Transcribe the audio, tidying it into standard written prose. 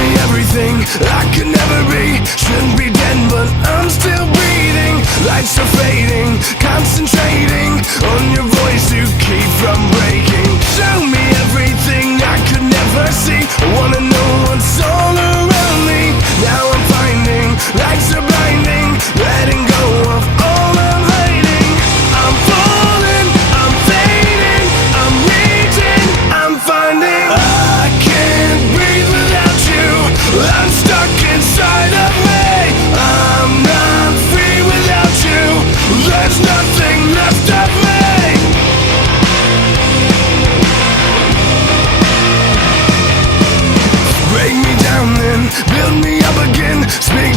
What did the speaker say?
me everything I could never be. Shouldn't be dead, but I'm still breathing. Lights are fading, concentrating on your voice to keep from breaking. Show me everything I could never see. I wanna know what's all around me. Now I'm finding lights are blinding, letting go of all I'm hiding. I'm falling, I'm fading, I'm reaching, I'm finding. I can't breathe without you. I'm stuck inside of me. I'm not free without you. There's nothing left of me. Break me down then build me up again. Speak